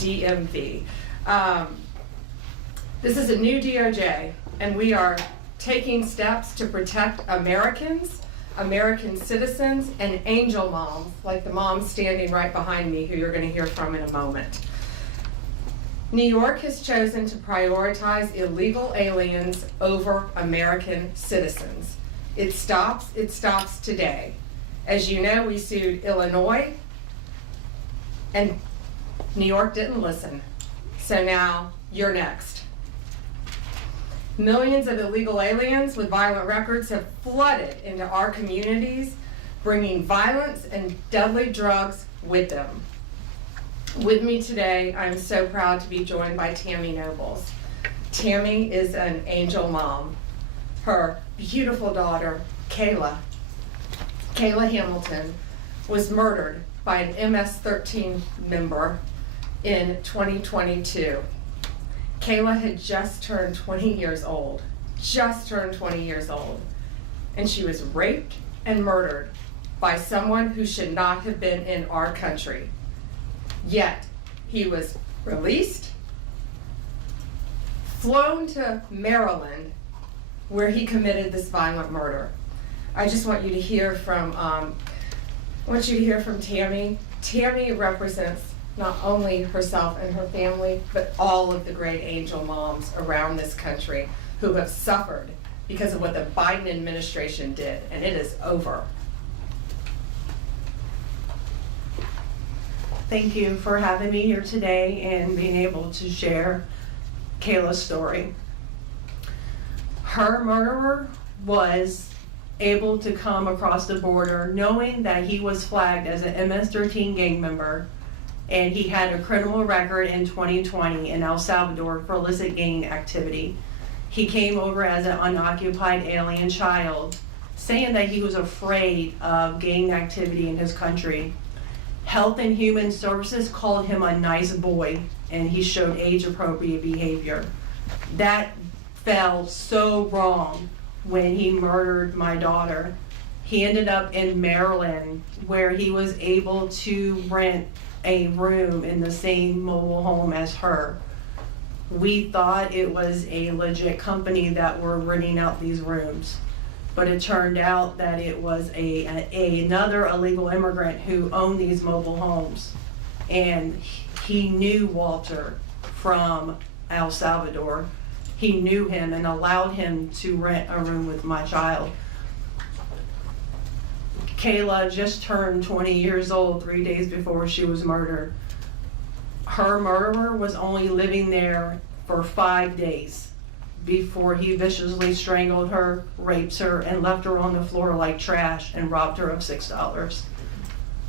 DMV. This is a new DOJ, and we are taking steps to protect Americans, American citizens, and angel moms, like the mom standing right behind me, who you're going to hear from in a moment. New York has chosen to prioritize illegal aliens over American citizens. It stops today. As you know, we sued Illinois, and New York didn't listen. So now you're next. Millions of illegal aliens with violent records have flooded into our communities, bringing violence and deadly drugs with them. With me today, I'm so proud to be joined by Tammy Nobles. Tammy is an angel mom. Her beautiful daughter, Kayla Hamilton, was murdered by an MS-13 member in 2022. Kayla had just turned 20 years old, and she was raped and murdered by someone who should not have been in our country. Yet, he was released, flown to Maryland, where he committed this violent murder. I just want you to hear from, Tammy. Tammy represents not only herself and her family, but all of the great angel moms around this country who have suffered because of what the Biden administration did, and it is over. Thank you for having me here today and being able to share Kayla's story. Her murderer was able to come across the border knowing that he was flagged as an MS-13 gang member, and he had a criminal record in 2020 in El Salvador for illicit gang activity. He came over as an unoccupied alien child, saying that he was afraid of gang activity in his country. Health and Human Services called him a nice boy, and he showed age-appropriate behavior. That fell so wrong when he murdered my daughter. He ended up in Maryland, where he was able to rent a room in the same mobile home as her. We thought it was a legit company that were renting out these rooms, but it turned out that it was another illegal immigrant who owned these mobile homes, and he knew Walter from El Salvador. He knew him and allowed him to rent a room with my child. Kayla just turned 20 years old 3 days before she was murdered. Her murderer was only living there for 5 days before he viciously strangled her, raped her, and left her on the floor like trash and robbed her of $6.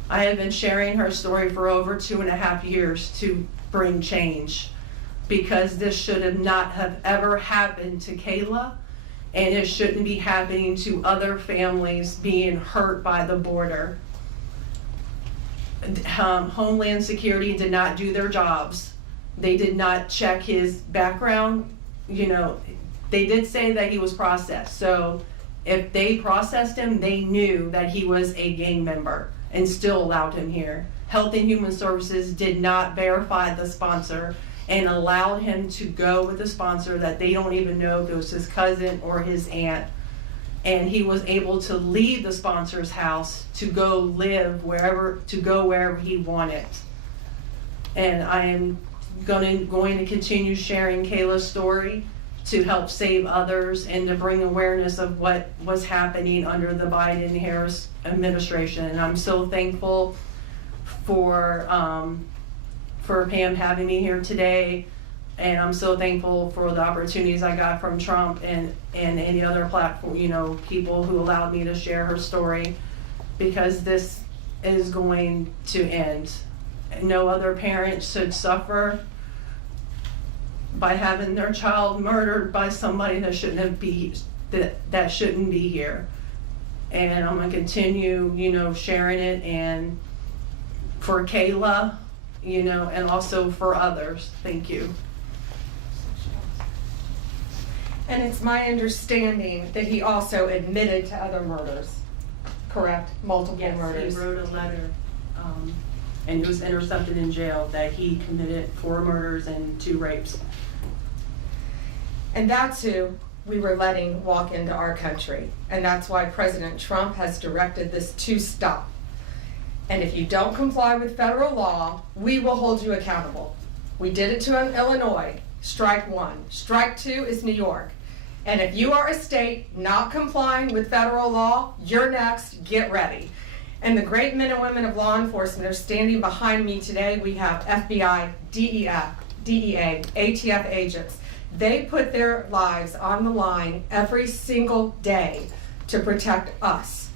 I have been sharing her story for over 2.5 years to bring change, because this should have not have ever happened to Kayla, and it shouldn't be happening to other families being hurt by the border. Homeland Security did not do their jobs. They did not check his background. You know, they did say that he was processed. So if they processed him, they knew that he was a gang member and still allowed him here. Health and Human Services did not verify the sponsor and allowed him to go with a sponsor that they don't even know if it was his cousin or his aunt. And he was able to leave the sponsor's house to go live wherever he wanted. And I am going to continue sharing Kayla's story to help save others and to bring awareness of what was happening under the Biden-Harris administration. And I'm so thankful for Pam having me here today, and I'm so thankful for the opportunities I got from Trump and any other platform, people who allowed me to share her story, because this is going to end. No other parent should suffer by having their child murdered by somebody that shouldn't be here. And I'm gonna continue, sharing it, and for Kayla, and also for others. Thank you. And it's my understanding that he also admitted to other murders, correct? Multiple murders. He wrote a letter and he was intercepted in jail, that he committed 4 murders and 2 rapes. And that's who we were letting walk into our country. And that's why President Trump has directed this to stop. And if you don't comply with federal law, we will hold you accountable. We did it to Illinois, strike 1. Strike 2 is New York. And if you are a state not complying with federal law, you're next, get ready. And the great men and women of law enforcement are standing behind me today. We have FBI, DEA, ATF agents. They put their lives on the line every single day to protect us.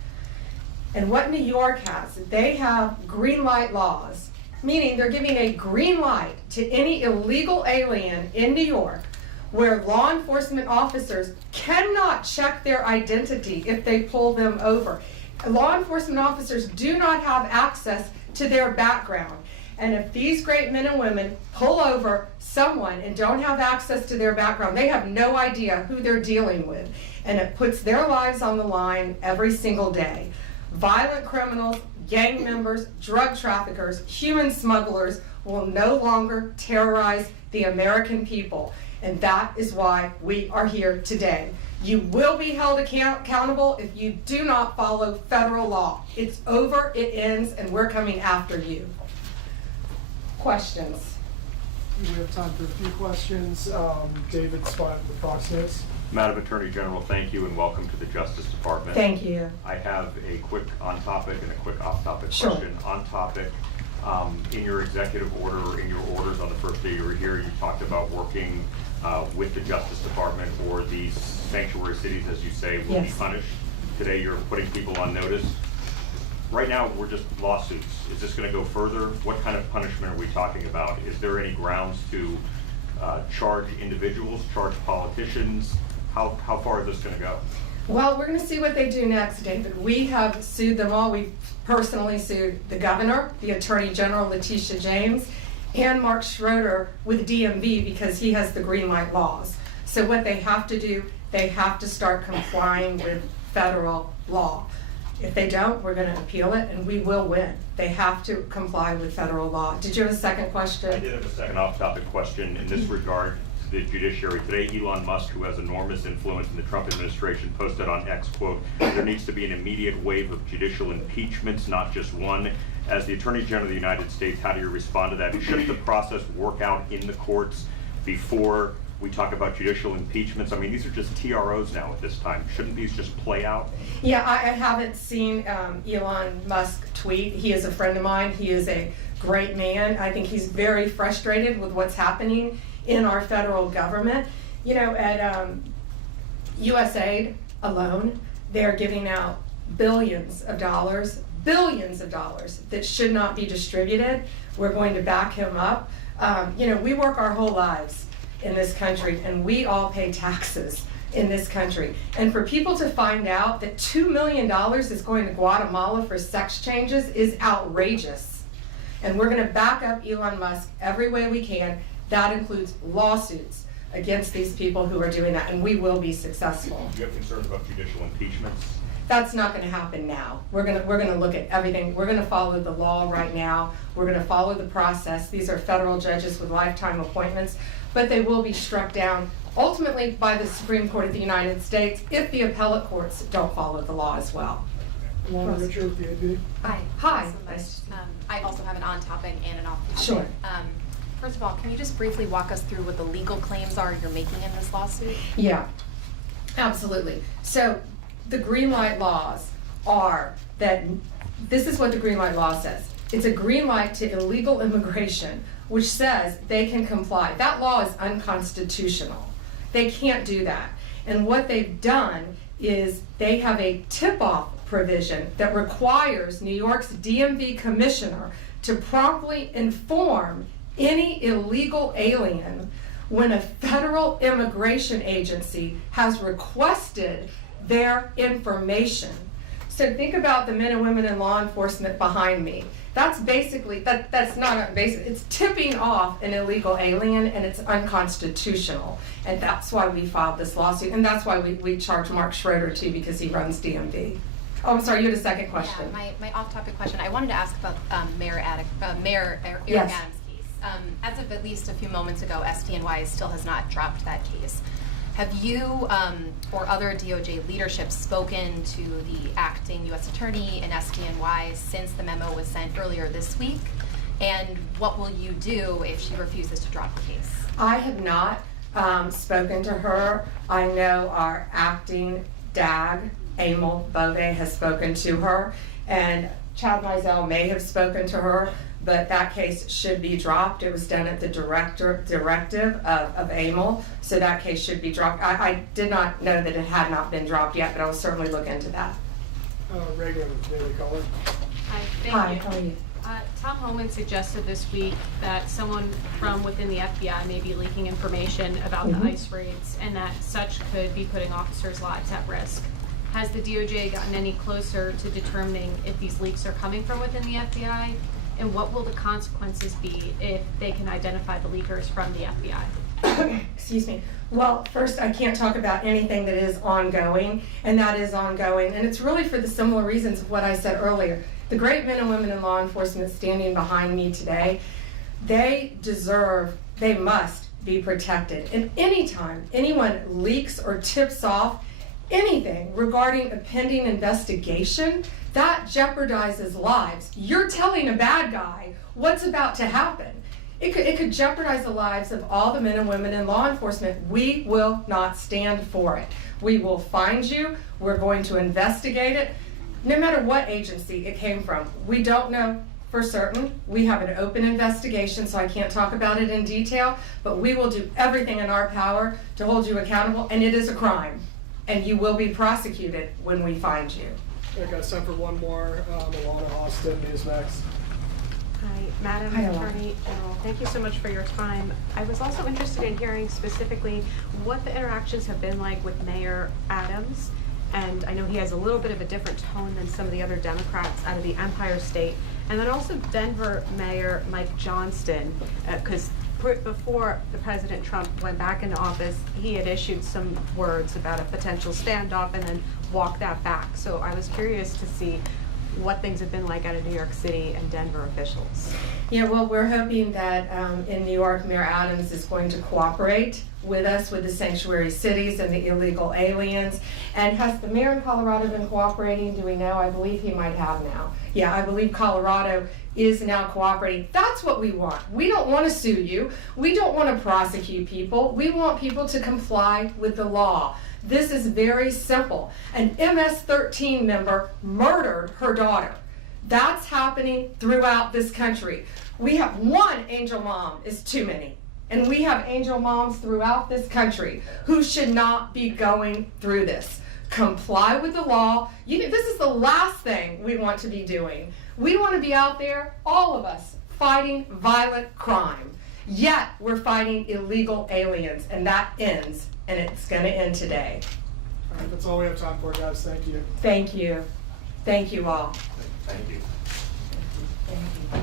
And what New York has, they have green light laws, meaning they're giving a green light to any illegal alien in New York where law enforcement officers cannot check their identity if they pull them over. Law enforcement officers do not have access to their background. And if these great men and women pull over someone and don't have access to their background, they have no idea who they're dealing with. And it puts their lives on the line every single day. Violent criminals, gang members, drug traffickers, human smugglers will no longer terrorize the American people. And that is why we are here today. You will be held accountable if you do not follow federal law. It's over, it ends, and we're coming after you. Questions? We have time for a few questions. David Spot, the Fox News. Madam Attorney General, thank you and welcome to the Justice Department. Thank you. I have a quick on-topic and a quick off-topic Sure. question. On-topic, in your executive order or in your orders on the first day you were here, you talked about working with the Justice Department, or these sanctuary cities, as you say, will be Yes. punished. Today you're putting people on notice. Right now, we're just lawsuits. Is this going to go further? What kind of punishment are we talking about? Is there any grounds to charge individuals, charge politicians? How far is this going to go? Well, we're going to see what they do next, David. We have sued them all. We've personally sued the governor, the Attorney General, Letitia James, and Mark Schroeder with DMV because he has the green light laws. So what they have to do, they have to start complying with federal law. If they don't, we're going to appeal it, and we will win. They have to comply with federal law. Did you have a second question? I did have a second off-topic question in this regard to the judiciary. Today, Elon Musk, who has enormous influence in the Trump administration, posted on X, quote, "There needs to be an immediate wave of judicial impeachments, not just one." As the Attorney General of the United States, how do you respond to that? Shouldn't the process work out in the courts before we talk about judicial impeachments? I mean, these are just TROs now at this time. Shouldn't these just play out? Yeah, I haven't seen Elon Musk tweet. He is a friend of mine. He is a great man. I think he's very frustrated with what's happening in our federal government. You know, at USAID alone, they're giving out billions of dollars that should not be distributed. We're going to back him up. You know, we work our whole lives in this country, and we all pay taxes in this country. And for people to find out that $2 million is going to Guatemala for sex changes is outrageous. And we're going to back up Elon Musk every way we can. That includes lawsuits against these people who are doing that, and we will be successful. Do you have concerns about judicial impeachments? That's not going to happen now. We're going to look at everything. We're going to follow the law right now. We're going to follow the process. These are federal judges with lifetime appointments, but they will be struck down ultimately by the Supreme Court of the United States if the appellate courts don't follow the law as well. Along Richard with the AB. Hi. Hi. Thanks so much. Nice. I also have an on-topic and an off-topic. Sure. First of all, can you just briefly walk us through what the legal claims are you're making in this lawsuit? Yeah, absolutely. So the green light laws are that, this is what the green light law says. It's a green light to illegal immigration, which says they can comply. That law is unconstitutional. They can't do that. And what they've done is they have a tip-off provision that requires New York's DMV commissioner to promptly inform any illegal alien when a federal immigration agency has requested their information. So think about the men and women in law enforcement behind me. That's basically, that's not basic, it's tipping off an illegal alien, and it's unconstitutional. And that's why we filed this lawsuit, and that's why we charge Mark Schroeder too, because he runs DMV. Oh, I'm sorry, you had a second question. Yeah, my off-topic question. I wanted to ask about Mayor Eric Yes. Adams' case. As of at least a few moments ago, SDNY still has not dropped that case. Have you or other DOJ leadership spoken to the acting U.S. Attorney and SDNY since the memo was sent earlier this week? And what will you do if she refuses to drop the case? I have not spoken to her. I know our acting DAG, Emil Bove, has spoken to her, and Chad Mizell may have spoken to her, but that case should be dropped. It was done at the directive of Emil, so that case should be dropped. I did not know that it had not been dropped yet, but I will certainly look into that. Reagan, Daily Caller. Hi, thank Hi, you. how are you? Tom Homan suggested this week that someone from within the FBI may be leaking information about the ICE raids and that such could be putting officers' lives at risk. Has the DOJ gotten any closer to determining if these leaks are coming from within the FBI? And what will the consequences be if they can identify the leakers from the FBI? Excuse me. Well, first, I can't talk about anything that is ongoing, and that is ongoing. And it's really for the similar reasons of what I said earlier. The great men and women in law enforcement standing behind me today, they must be protected. And anytime anyone leaks or tips off anything regarding a pending investigation, that jeopardizes lives. You're telling a bad guy what's about to happen. It could jeopardize the lives of all the men and women in law enforcement. We will not stand for it. We will find you. We're going to investigate it, no matter what agency it came from. We don't know for certain. We have an open investigation, so I can't talk about it in detail, but we will do everything in our power to hold you accountable, and it is a crime, and you will be prosecuted when we find you. I got time for one more. Alana Austin is next. Hi, Madam Hi, Alana. Attorney General. Thank you so much for your time. I was also interested in hearing specifically what the interactions have been like with Mayor Adams. And I know he has a little bit of a different tone than some of the other Democrats out of the Empire State. And then also Denver Mayor Mike Johnston, because before the President Trump went back into office, he had issued some words about a potential standoff and then walked that back. So I was curious to see what things have been like out of New York City and Denver officials. Yeah, well, we're hoping that in New York, Mayor Adams is going to cooperate with us with the sanctuary cities and the illegal aliens. And has the mayor in Colorado been cooperating? Do we know? I believe he might have now. Yeah, I believe Colorado is now cooperating. That's what we want. We don't want to sue you. We don't want to prosecute people. We want people to comply with the law. This is very simple. An MS-13 member murdered her daughter. That's happening throughout this country. We have one angel mom is too many. And we have angel moms throughout this country who should not be going through this. Comply with the law. This is the last thing we want to be doing. We want to be out there, all of us, fighting violent crime. Yet we're fighting illegal aliens, and that ends, and it's going to end today. All right, that's all we have time for, guys. Thank you. Thank you. Thank you all. Thank you. Thank you.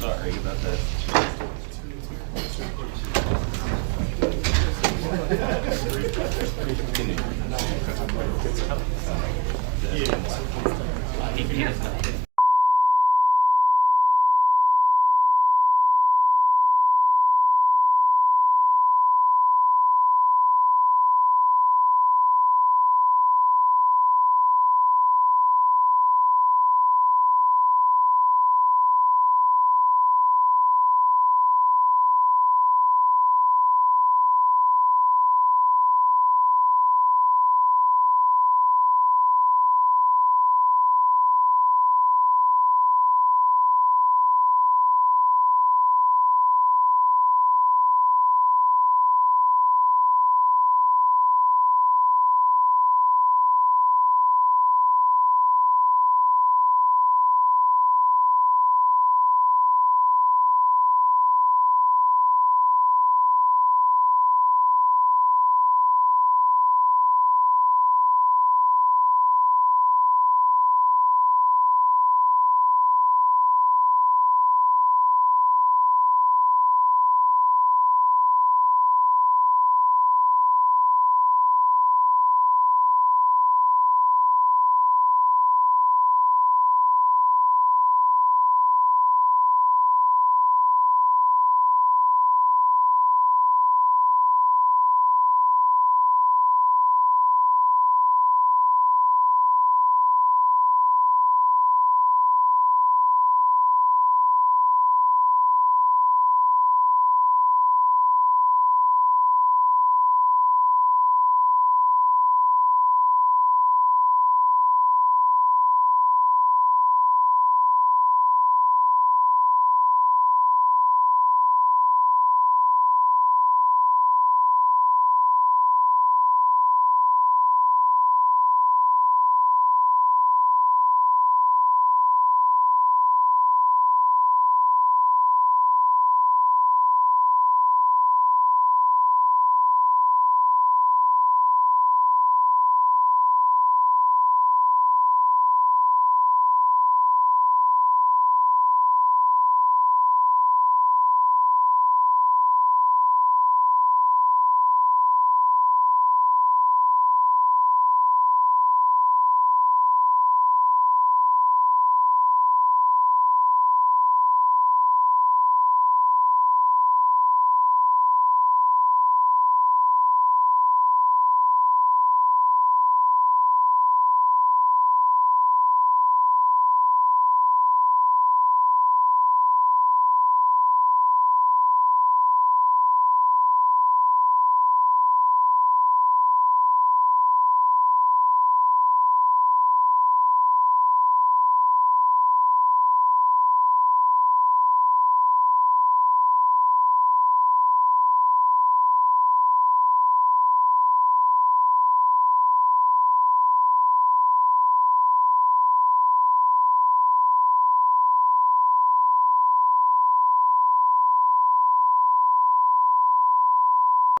Sorry about that. Yeah.